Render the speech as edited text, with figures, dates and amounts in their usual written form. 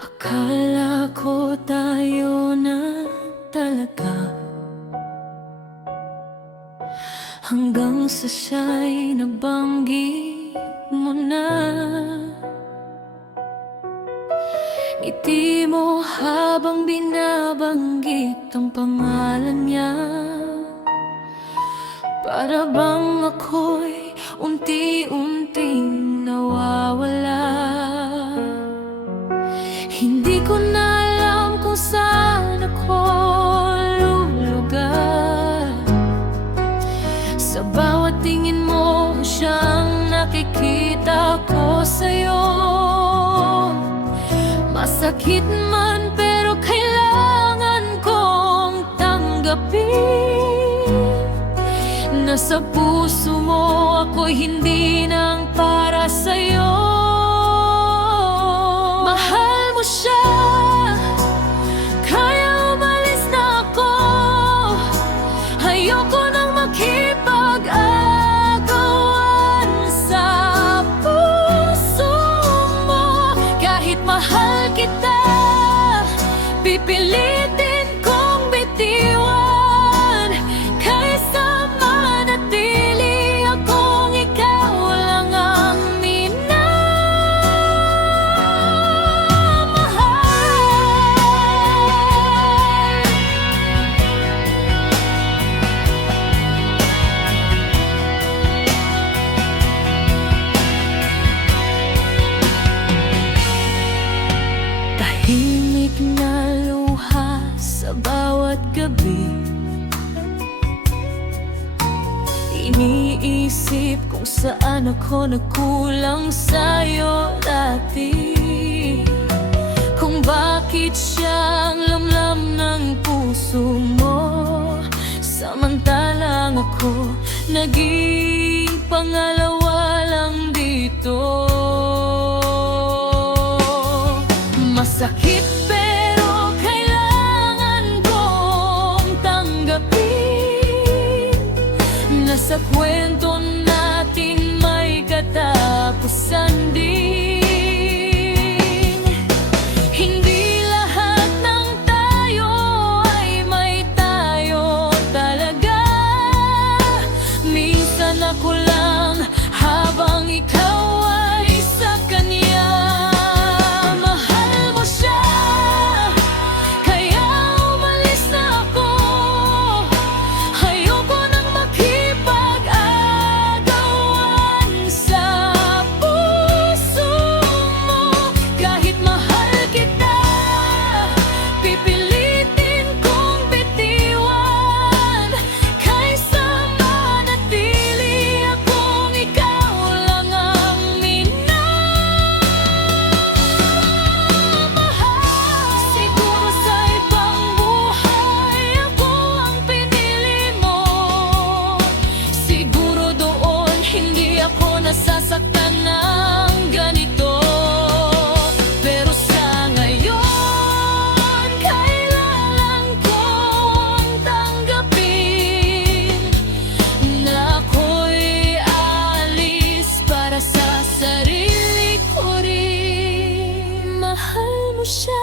Akala ko tayo na talaga, hanggang sa siya'y nabanggit mo na. Ngiti mo habang binabanggit ang pangalan niya, para bang ako'y unti-unting nawawala. Hindi ko na alam kung saan ako lulugar. Sa bawat tingin mo siyang nakikita ko sa'yo. Masakit man pero kailangan kong tanggapin na sa puso mo ako'y hindi nang para sa'yo. Mahal mo siya, kaya umalis na ako. Ayoko nang makipag-agawan sa puso mo. Kahit mahal kita, pipilitin kong bitiwan kaysa manatili akong ikaw lang ang minamahal. Tahimik na luha sa bawat gabi, iniisip kung saan ako nagkulang sa'yo dati. Kung bakit siya ang lamlam ng puso mo, samantalang ako naging pangalawa lang dito. Masakit pero kailangan kong tanggapin na sa kwento natin may katapusan din. Hindi lahat ng tayo ay may tayo talaga. Minsan ako lang habang ikaw ay sa kanya. Mahal mo siya, kaya umalis na ako. Ayoko nang makipag-agawan sa puso mo. Kahit mahal kita, pipilitin kong bitiwan kaysa manatili akong ikaw lang ang minamahal. Siguro sa ibang buhay ako ang pinili mo. Siguro doon hindi ako nasasaktan ng ganito. Pero sa ngayon, kailangan kong tanggapin na ako'y alis para sa sarili ko rin. Mahal mo siya,